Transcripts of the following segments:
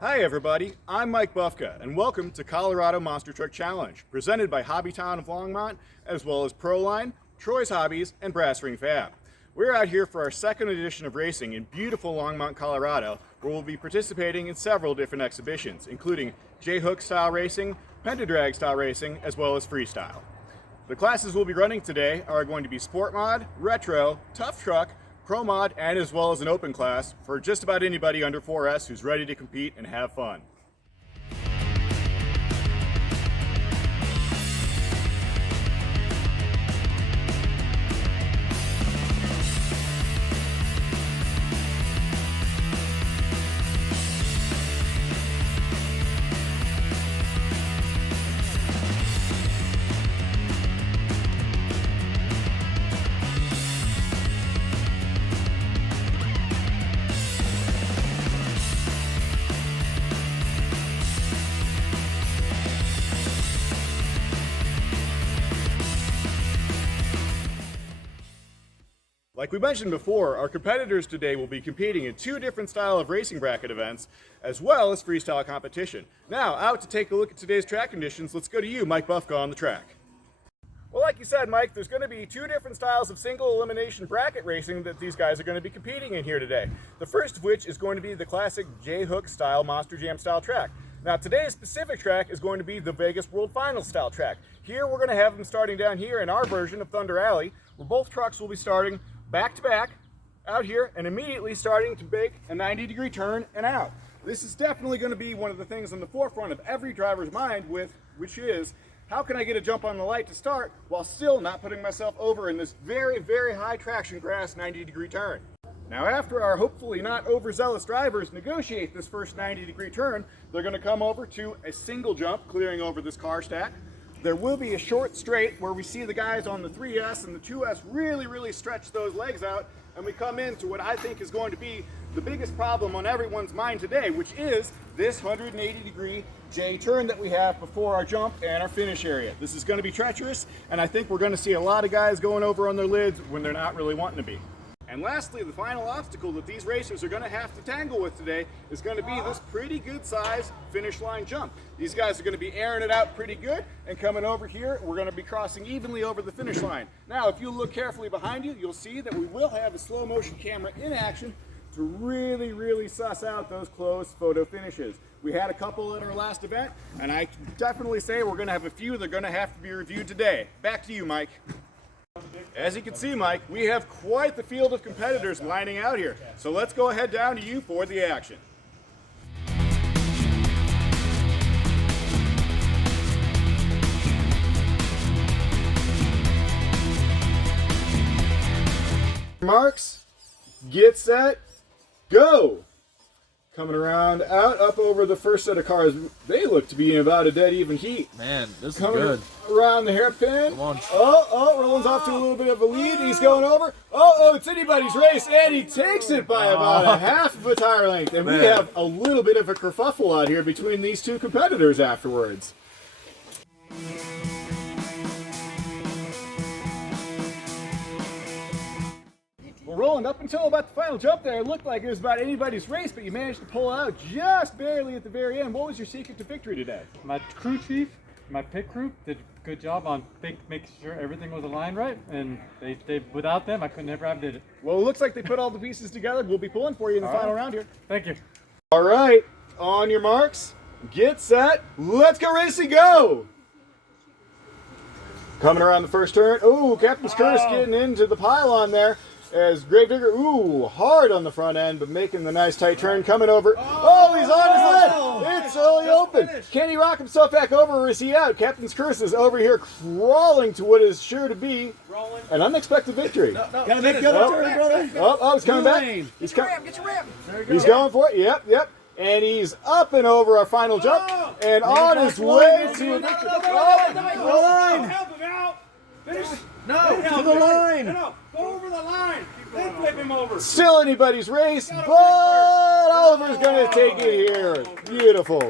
Hi everybody, I'm Mike Bufka and welcome to Colorado Monster Truck Challenge, presented by Hobbytown of Longmont, as well as Proline, Troy's Hobbies, and Brass Ring Fab. We're out here for our second edition of racing in beautiful Longmont, Colorado, where we'll be participating in several different exhibitions, including J-hook style racing, pentadrag style racing, as well as freestyle. The classes we'll be running today are going to be Sport Mod, Retro, Tough Truck, Pro Mod, and as well as an open class for just about anybody under 4S who's ready to compete and have fun. Like we mentioned before, our competitors today will be competing in two different style of racing bracket events, as well as freestyle competition. Now, out to take a look at today's track conditions, let's go to you, Mike Bufka, on the track. Well, like you said, Mike, there's going to be two different styles of single elimination bracket racing that these guys are going to be competing in here today. The first of which is going to be the classic J-hook style Monster Jam style track. Now, today's specific track is going to be the Vegas World Finals style track. Here, we're going to have them starting down here in our version of Thunder Alley, where both trucks will be starting back to back out here and immediately starting to make a 90-degree turn and out. This is definitely going to be one of the things on the forefront of every driver's mind, which is, how can I get a jump on the light to start while still not putting myself over in this very, very high traction grass 90-degree turn? Now, after our hopefully not overzealous drivers negotiate this first 90-degree turn, they're going to come over to a single jump, clearing over this car stack. There will be a short straight where we see the guys on the 3S and the 2S really stretch those legs out, and we come into what I think is going to be the biggest problem on everyone's mind today, which is this 180-degree J turn that we have before our jump and our finish area. This is going to be treacherous, and I think we're going to see a lot of guys going over on their lids when they're not really wanting to be. And lastly, the final obstacle that these racers are going to have to tangle with today is going to be this pretty good size finish line jump. These guys are going to be airing it out pretty good and coming over here. We're going to be crossing evenly over the finish line. Now, if you look carefully behind you, you'll see that we will have a slow motion camera in action to really suss out those close photo finishes. We had a couple at our last event, and I definitely say we're going to have a few that are going to have to be reviewed today. Back to you, Mike. As you can see, Mike, we have quite the field of competitors lining out here. So let's go ahead down to you for the action. Marks, get set, go! Coming around, out, up over the first set of cars. They look to be in about a dead even heat. Man, this Coming is good. Around the hairpin. Come on. Roland's off to a little bit of a lead. He's going over. It's anybody's race, and he takes it by about a half of a tire length. And we have a little bit of a kerfuffle out here between these two competitors afterwards. Well, Roland, up until about the final jump there, it looked like it was about anybody's race, but you managed to pull out just barely at the very end. What was your secret to victory today? My crew chief, my pit crew did a good job on making sure everything was aligned right, and they without them, I could never have did it. Well, it looks like they put all the pieces together. We'll be pulling for you in the final round here. Thank you. All right, on your marks, get set, let's go racing, go! Coming around the first turn. Oh, Captain's Curse getting into the pylon there. As Gravedigger, hard on the front end, but making the nice tight turn, coming over. He's on his lid! It's only open. Can he rock himself back over, or is he out? Captain's Curse is over here crawling to what is sure to be an unexpected victory. Gotta make the other turn, brother. He's coming back. Get your ramp. He's going for it. Yep. And he's up and over our final jump, and on his way to a victory. The line. Help him out. Finish. No, to the line. No, go over the line. Then flip him over. Still anybody's race, but Oliver's going to take it here. Beautiful.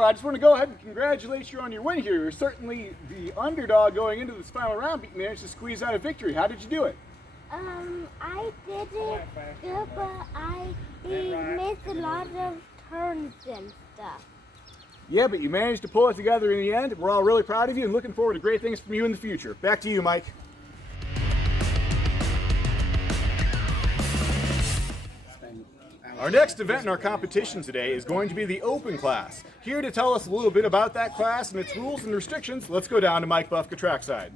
However, I just want to go ahead and congratulate you on your win here. You're certainly the underdog going into this final round, but you managed to squeeze out a victory. How did you do it? I did it good, but I missed a lot of turns and stuff. Yeah, but you managed to pull it together in the end. We're all really proud of you and looking forward to great things from you in the future. Back to you, Mike. Our next event in our competition today is going to be the Open class. Here to tell us a little bit about that class and its rules and restrictions, let's go down to Mike Bufka trackside.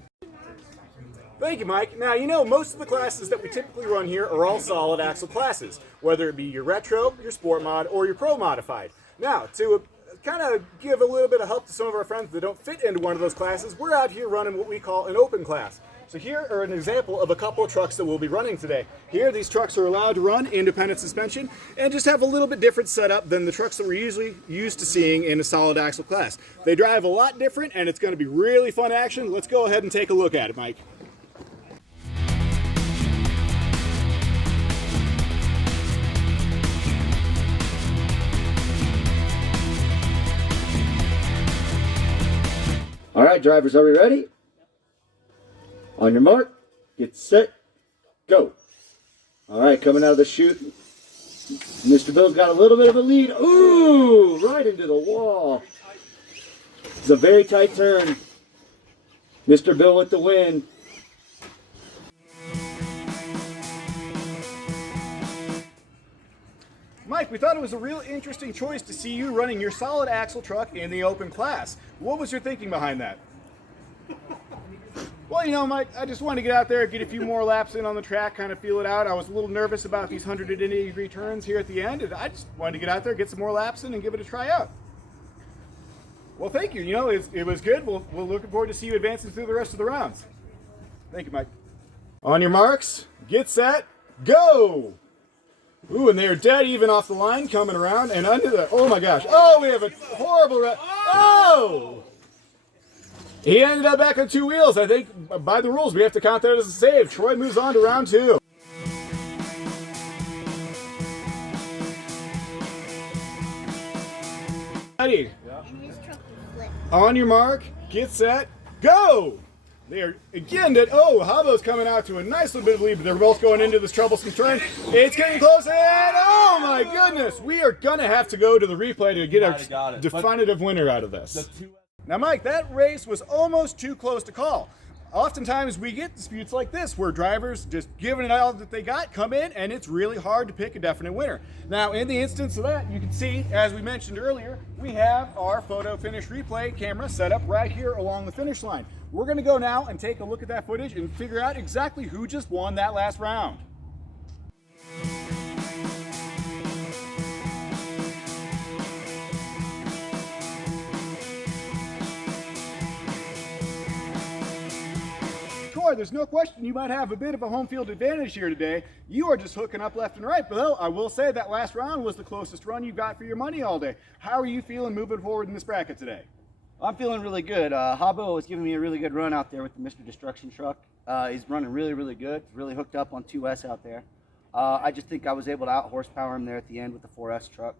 Thank you, Mike. Now, you know, most of the classes that we typically run here are all solid axle classes, whether it be your retro, your sport mod, or your pro modified. Now, to kind of give a little bit of help to some of our friends that don't fit into one of those classes, we're out here running what we call an open class. So here are an example of a couple of trucks that we'll be running today. Here, these trucks are allowed to run independent suspension and just have a little bit different setup than the trucks that we're usually used to seeing in a solid axle class. They drive a lot different, and it's going to be really fun action. Let's go ahead and take a look at it, Mike. All right, drivers, are we ready? On your mark, get set, go. All right, coming out of the chute, Mr. Bill's got a little bit of a lead. Ooh, right into the wall. It's a very tight turn. Mr. Bill with the win. Mike, we thought it was a real interesting choice to see you running your solid axle truck in the open class. What was your thinking behind that? Well, you know, Mike, I just wanted to get out there, get a few more laps in on the track, kind of feel it out. I was a little nervous about these 180-degree turns here at the end, and I just wanted to get out there, get some more laps in, and give it a try out. Well, thank you. You know, it was good. We're looking forward to see you advancing through the rest of the rounds. Thank you, Mike. On your marks, get set, go! Ooh, and they're dead even off the line, coming around, and under the, oh my gosh. Oh, we have a horrible, oh! He ended up back on two wheels. I think by the rules, we have to count that as a save. Troy moves on to round two. Ready? On your mark, get set, go! They are again that, oh, Habo's coming out to a nice little bit of lead, but they're both going into this troublesome turn. It's getting close, and oh my goodness, we are gonna have to go to the replay to get a definitive winner out of this. Now, Mike, that race was almost too close to call. Oftentimes we get disputes like this where drivers just giving it all that they got come in, and it's really hard to pick a definite winner. Now, in the instance of that, you can see, as we mentioned earlier, we have our photo finish replay camera set up right here along the finish line. We're going to go now and take a look at that footage and figure out exactly who just won that last round. Troy, there's no question you might have a bit of a home field advantage here today. You are just hooking up left and right, but though I will say that last round was the closest run you got for your money all day. How are you feeling moving forward in this bracket today? I'm feeling really good. Habo was giving me a really good run out there with the Mr. Destruction truck. He's running really good. Really hooked up on 2S out there. I just think I was able to out horsepower him there at the end with the 4S truck.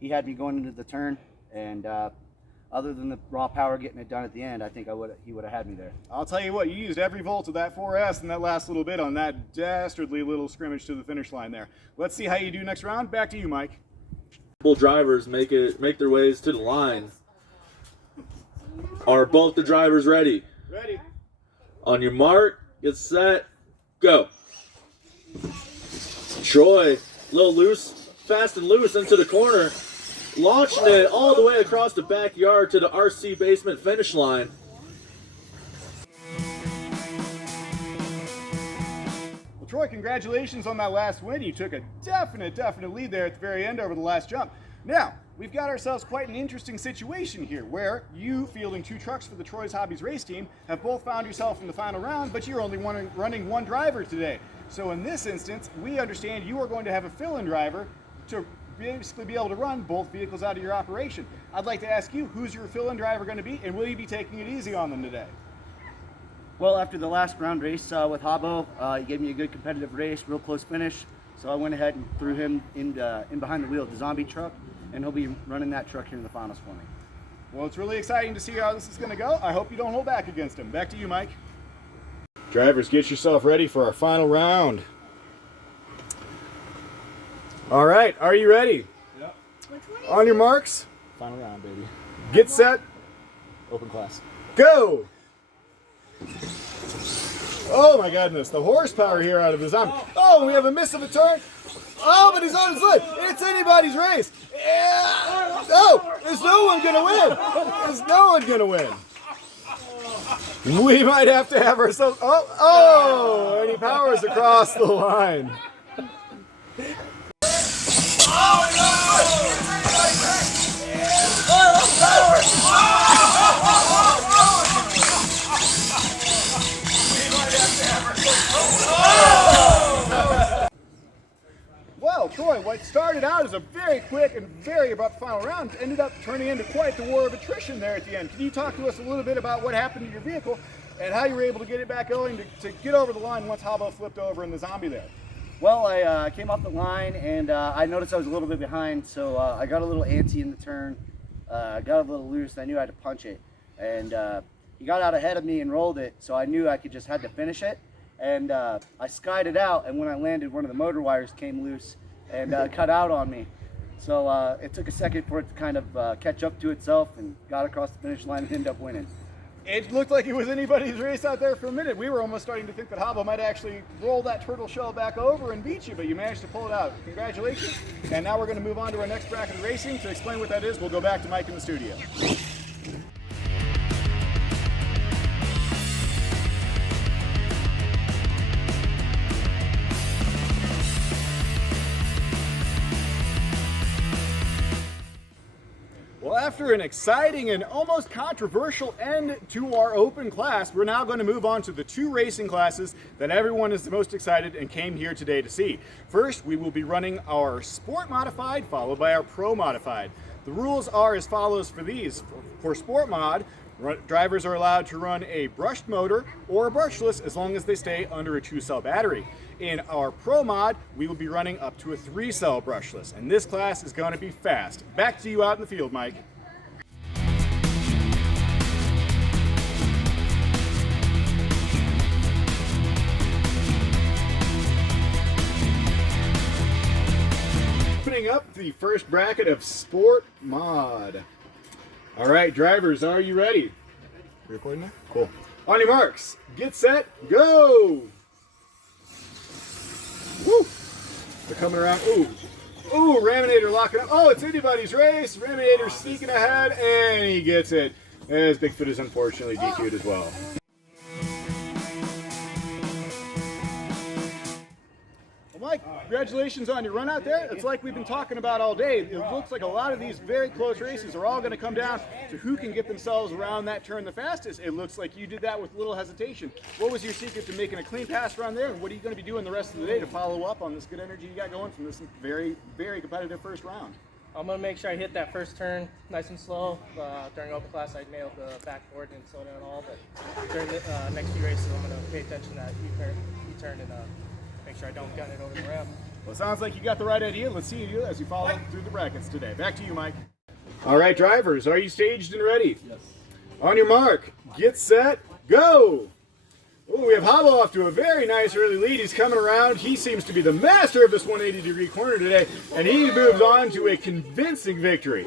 He had me going into the turn, and other than the raw power getting it done at the end, I think he would have had me there. I'll tell you what, you used every volt of that 4S in that last little bit on that dastardly little scrimmage to the finish line there. Let's see how you do next round. Back to you, Mike. Both drivers make their ways to the line. Are both the drivers ready? Ready. On your mark, get set, go. Troy, a little loose, fast and loose into the corner, launching it all the way across the backyard to the RC basement finish line. Well, Troy, congratulations on that last win. You took a definite lead there at the very end over the last jump. Now, we've got ourselves quite an interesting situation here where you, fielding two trucks for the Troy's Hobbies race team, have both found yourself in the final round, but you're only running one driver today. So in this instance, we understand you are going to have a fill-in driver to basically be able to run both vehicles out of your operation. I'd like to ask you, who's your fill-in driver going to be, and will you be taking it easy on them today? Well, after the last round race with Habo, he gave me a good competitive race, real close finish. So I went ahead and threw him in behind the wheel of the zombie truck and he'll be running that truck here in the finals for me. Well, it's really exciting to see how this is going to go. I hope you don't hold back against him. Back to you, Mike. Drivers, get yourself ready for our final round. All right, are you ready? Yep. On your marks. Final round, baby. Get set. Open class. Go! Oh my goodness, the horsepower here out of the zombie. Oh, we have a miss of a turn. Oh, but he's on his leg. It's anybody's race. Yeah. Oh, there's no one gonna win. There's no one gonna win. We might have to have ourselves. Oh, and he powers across the line. Well, Troy, what started out as a very quick and very abrupt final round ended up turning into quite the war of attrition there at the end. Can you talk to us a little bit about what happened to your vehicle and how you were able to get it back going to get over the line once Habo flipped over in the zombie there? Well, I came off the line and I noticed I was a little bit behind, so I got a little antsy in the turn, got a little loose, and I knew I had to punch it. And he got out ahead of me and rolled it, so I knew I had to finish it. And I skied it out, and when I landed, one of the motor wires came loose and cut out on me. So it took a second for it to kind of catch up to itself and got across the finish line and ended up winning. It looked like it was anybody's race out there for a minute. We were almost starting to think that Habo might actually roll that turtle shell back over and beat you, but you managed to pull it out. Congratulations. And now we're going to move on to our next bracket of racing. To explain what that is, we'll go back to Mike in the studio. Well, after an exciting and almost controversial end to our open class, we're now going to move on to the two racing classes that everyone is the most excited and came here today to see. First, we will be running our Sport Modified, followed by our Pro Modified. The rules are as follows for these. For Sport Mod, drivers are allowed to run a brushed motor or a brushless as long as they stay under a 2-cell battery. In our Pro Mod, we will be running up to a 3-cell brushless, and this class is going to be fast. Back to you out in the field, Mike. Opening up the first bracket of Sport Mod. All right, drivers, are you ready? You recording now? Cool. On your marks, get set, go! Woo! They're coming around. Ooh. Ooh, Raminator locking up. Oh, it's anybody's race. Raminator sneaking ahead, and he gets it. As Bigfoot is unfortunately DQ'd as well. Well, Mike, congratulations on your run out there. It's like we've been talking about all day. It looks like a lot of these very close races are all going to come down to who can get themselves around that turn the fastest. It looks like you did that with little hesitation. What was your secret to making a clean pass around there, and what are you going to be doing the rest of the day to follow up on this good energy you got going from this very, very competitive first round? I'm going to make sure I hit that first turn nice and slow. During open class, I nailed the backboard and slow down all, but during the next few races, I'm going to pay attention to that U-turn and make sure I don't gun it over the ramp. Well, it sounds like you got the right idea. Let's see you as you follow through the brackets today. Back to you, Mike. All right, drivers, are you staged and ready? Yes. On your mark, get set, go! Oh, we have Habo off to a very nice early lead. He's coming around. He seems to be the master of this 180-degree corner today, and he moves on to a convincing victory.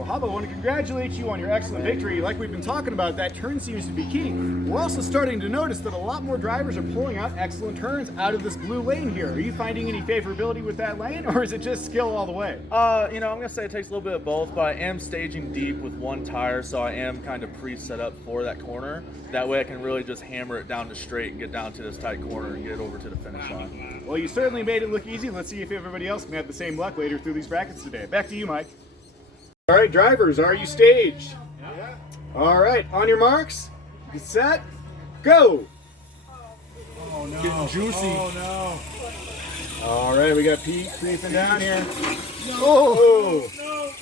Habo, I want to congratulate you on your excellent victory. Like we've been talking about, that turn seems to be key. We're also starting to notice that a lot more drivers are pulling out excellent turns out of this blue lane here. Are you finding any favorability with that lane, or is it just skill all the way? I'm going to say it takes a little bit of both, but I am staging deep with one tire, so I am kind of pre-set up for that corner. That way I can really just hammer it down to straight and get down to this tight corner and get it over to the finish line. Well, you certainly made it look easy. Let's see if everybody else can have the same luck later through these brackets today. Back to you, Mike. All right, drivers, are you staged? Yeah. All right, on your marks, get set, go. Oh no. Getting juicy. Oh no. All right, we got Pete creeping down here. No. Oh. No.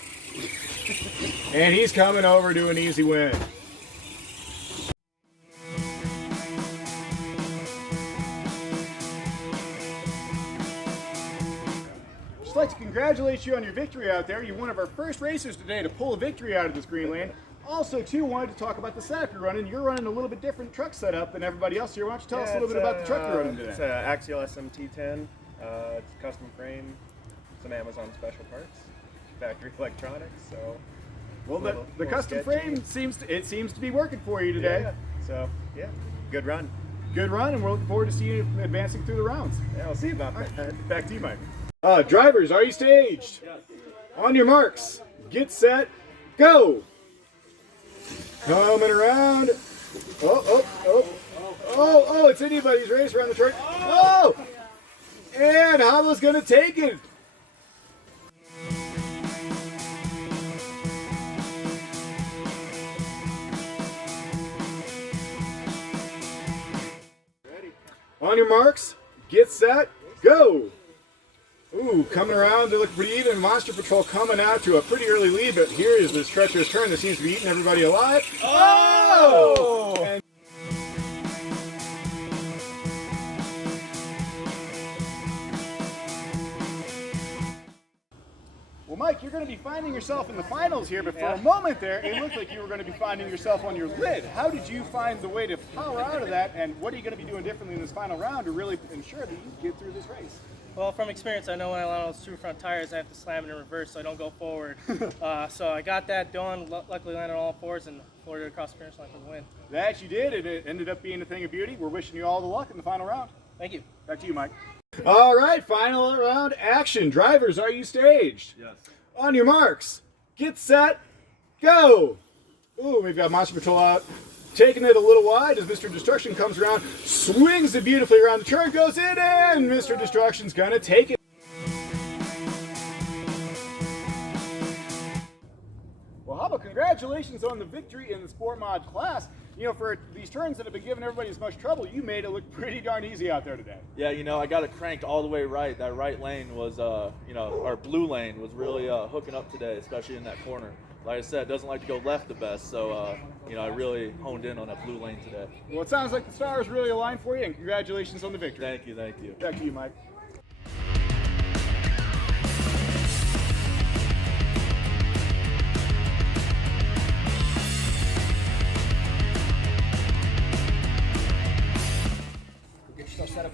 And he's coming over to an easy win. like to congratulate you on your victory out there. You're one of our first racers today to pull a victory out of this green lane. Also, too, wanted to talk about the setup you're running. You're running a little bit different truck setup than everybody else here. Why don't you tell us a little bit about the truck you're running today? It's an Axial SMT10. It's a custom frame, some Amazon special parts, factory electronics. So, well, the custom frame seems to be working for you today. Yeah. So, yeah, good run. Good run, and we're looking forward to seeing you advancing through the rounds. Yeah, we'll see about that. Right, back to you, Mike. Drivers, are you staged? Yes. On your marks, get set, go. Coming around. Oh, it's anybody's race around the track. Oh! And Hava's gonna take it. On your marks, get set, go. Ooh, coming around, they look pretty even. Monster Patrol coming out to a pretty early lead, but here is this treacherous turn that seems to be eating everybody alive. Oh! And well, Mike, you're going to be finding yourself in the finals here, but for a moment there, it looked like you were going to be finding yourself on your lid. How did you find the way to power out of that, and what are you going to be doing differently in this final round to really ensure that you get through this race? Well, from experience, I know when I land on those true front tires, I have to slam it in reverse so I don't go forward. So I got that done, luckily landed on all fours and floated across the finish line for the win. That you did, and it ended up being a thing of beauty. We're wishing you all the luck in the final round. Thank you. Back to you, Mike. All right, final round action. Drivers, are you staged? Yes. On your marks, get set, go. Ooh, we've got Monster Patrol out. Taking it a little wide as Mr. Destruction comes around, swings it beautifully around the turn, goes in, and Mr. Destruction's gonna take it. Well, Hava, congratulations on the victory in the Sport Mod class. You know, for these turns that have been giving everybody as much trouble, you made it look pretty darn easy out there today. Yeah, you know, I got it cranked all the way right. That right lane was, you know, our blue lane was really hooking up today, especially in that corner. Like I said, it doesn't like to go left the best, so, you know, I really honed in on that blue lane today. Well, it sounds like the stars really aligned for you, and congratulations on the victory. Thank you, thank you. Back to you, Mike.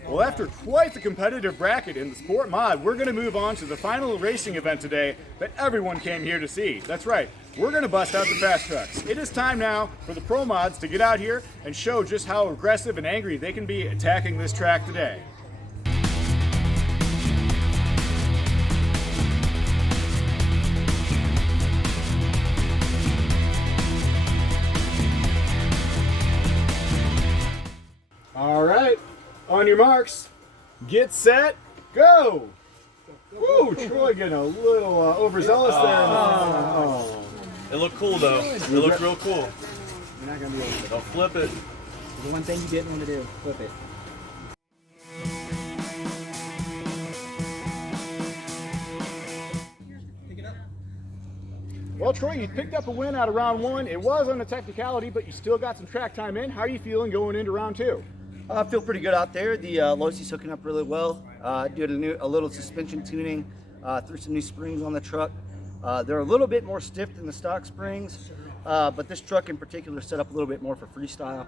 Well, after quite the competitive bracket in the Sport Mod, we're going to move on to the final racing event today that everyone came here to see. That's right, we're going to bust out the fast trucks. It is time now for the Pro Mods to get out here and show just how aggressive and angry they can be attacking this track today. All right. On your marks, get set, go! Woo, Troy getting a little overzealous there. Oh. It looked cool though. It looked real cool. You're not going to be able to. Don't flip it. The one thing you didn't want to do, flip it. Well, Troy, you picked up a win out of round one. It was on a technicality, but you still got some track time in. How are you feeling going into round two? I feel pretty good out there. The Loicy's hooking up really well. Did a little suspension tuning, threw some new springs on the truck. They're a little bit more stiff than the stock springs, but this truck in particular is set up a little bit more for freestyle.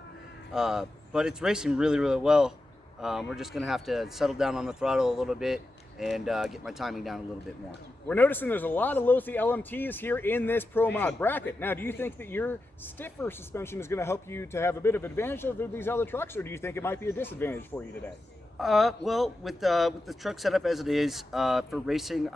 But it's racing really, really well. We're just going to have to settle down on the throttle a little bit and get my timing down a little bit more. We're noticing there's a lot of Loicy LMTs here in this Pro Mod bracket. Now, do you think that your stiffer suspension is going to help you to have a bit of advantage over these other trucks, or do you think it might be a disadvantage for you today? Well, with the truck setup as it is, for racing,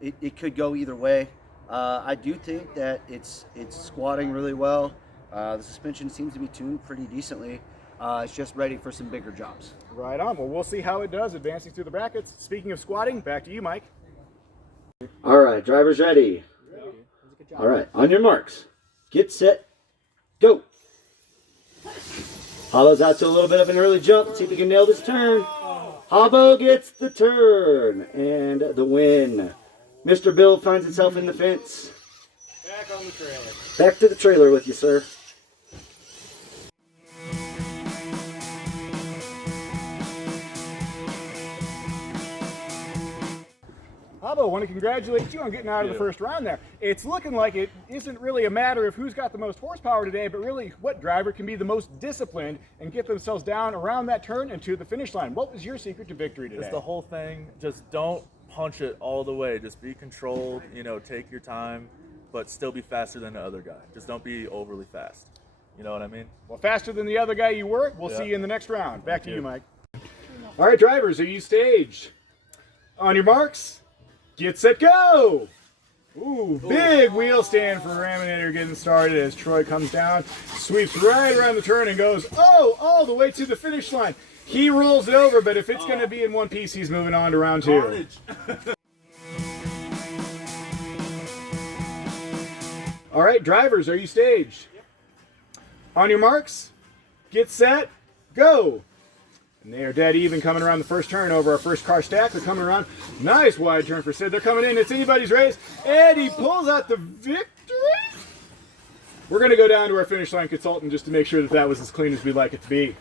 it could go either way. I do think that it's squatting really well. The suspension seems to be tuned pretty decently. It's just ready for some bigger jobs. Right on. Well, we'll see how it does advancing through the brackets. Speaking of squatting, back to you, Mike. All right, drivers ready. All right, on your marks, get set, go. Hollow's out to a little bit of an early jump. See if he can nail this turn. Hobbo gets the turn and the win. Mr. Bill finds himself in the fence. Back on the trailer. Back to the trailer with you, sir. Abo, I want to congratulate you on getting out of the first round there. It's looking like it isn't really a matter of who's got the most horsepower today, but really what driver can be the most disciplined and get themselves down around that turn and to the finish line. What was your secret to victory today? Just the whole thing. Just don't punch it all the way. Just be controlled, you know, take your time, but still be faster than the other guy. Just don't be overly fast. You know what I mean? Well, faster than the other guy you were. We'll Yeah. see you in the next round. Back to you. you, Mike. All right, drivers, are you staged? On your marks, get set, go! Ooh, big wheel stand for Raminator getting started as Troy comes down, sweeps right around the turn and goes, oh, all the way to the finish line. He rolls it over, but if it's going to be in one piece, he's moving on to round two. All right, drivers, are you staged? On your marks, get set, go! And they are dead even coming around the first turn over our first car stack. They're coming around. Nice wide turn for Sid. They're coming in. It's anybody's race. And he pulls out the victory. We're going to go down to our finish line consultant just to make sure that that was as clean as we'd like it to be.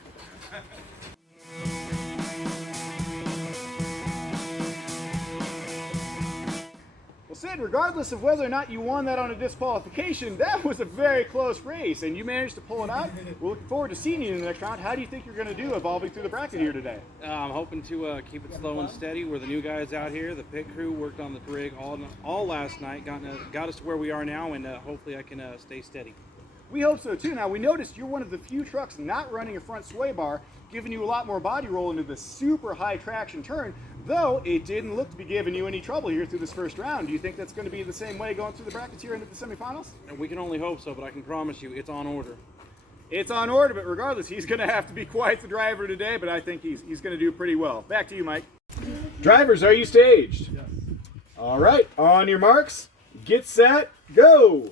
Sid, regardless of whether or not you won that on a disqualification, that was a very close race, and you managed to pull it out. We're looking forward to seeing you in the next round. How do you think you're going to do evolving through the bracket here today? I'm hoping to keep it slow and steady. We're the new guys out here. The pit crew worked on the rig all last night, got us to where we are now, and hopefully I can stay steady. We hope so too. Now, we noticed you're one of the few trucks not running a front sway bar, giving you a lot more body roll into the super high traction turn, though it didn't look to be giving you any trouble here through this first round. Do you think that's going to be the same way going through the brackets here into the semifinals? We can only hope so, but I can promise you it's on order. It's on order, but regardless, he's going to have to be quite the driver today, but I think he's going to do pretty well. Back to you, Mike. Drivers, are you staged? Yes. All right, on your marks, get set, go!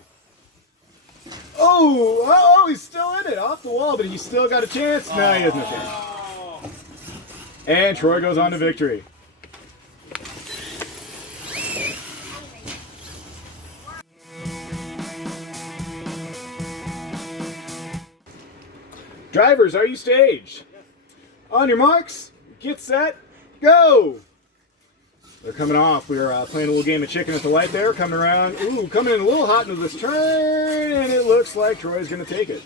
Oh, he's still in it, off the wall, but he's still got a chance. No, he has no chance. And Troy goes on to victory. Drivers, are you staged? On your marks, get set, go! They're coming off. We are playing a little game of chicken at the light there. Coming around. Ooh, coming in a little hot into this turn, and it looks like Troy's going to take it.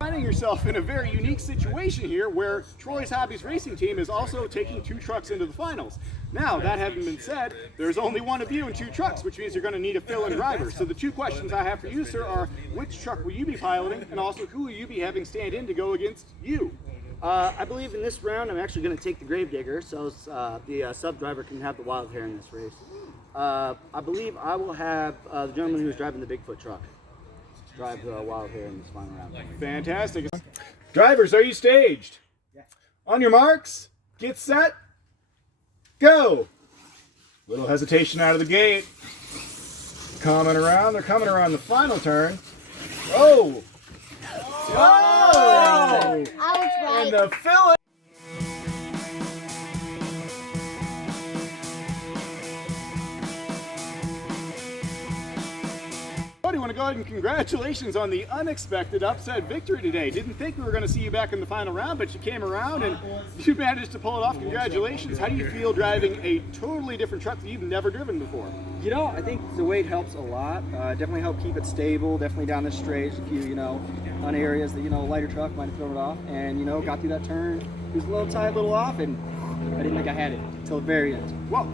Finding yourself in a very unique situation here where Troy's Hobbies Racing Team is also taking two trucks into the finals. Now, that having been said, there's only one of you and two trucks, which means you're going to need a fill-in driver. So the two questions I have for you, sir, are which truck will you be piloting, and also who will you be having stand in to go against you? I believe in this round I'm actually going to take the Gravedigger, so the sub-driver can have the wild hair in this race. I believe I will have the gentleman who's driving the Bigfoot truck drive the wild hair in this final round. Fantastic. Drivers, are you staged? Yeah. On your marks, get set, go! Little hesitation out of the gate. Coming around, they're coming around the final turn. Oh! Oh! I was right. And the fill-in. I want to go ahead and congratulations on the unexpected upset victory today. Didn't think we were going to see you back in the final round, but you came around and you managed to pull it off. Congratulations. How do you feel driving a totally different truck that you've never driven before? You know, I think the weight helps a lot. Definitely helped keep it stable, definitely down the straight. A few, on areas that, lighter truck might have thrown it off. And, got through that turn. It was a little tight, a little off, and I didn't think I had it until the very end. Well,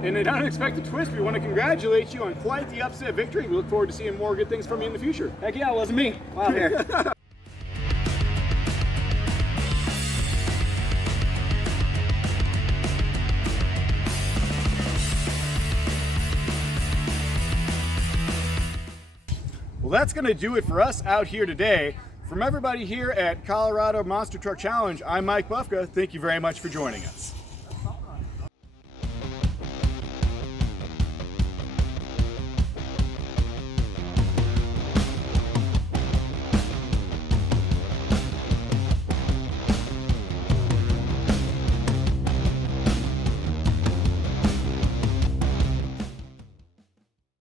in an unexpected twist, we want to congratulate you on quite the upset victory. We look forward to seeing more good things from you in the future. Heck yeah, it wasn't me. Wow, there. Well, that's going to do it for us out here today. From everybody here at Colorado Monster Truck Challenge, I'm Mike Bufka. Thank you very much for joining us.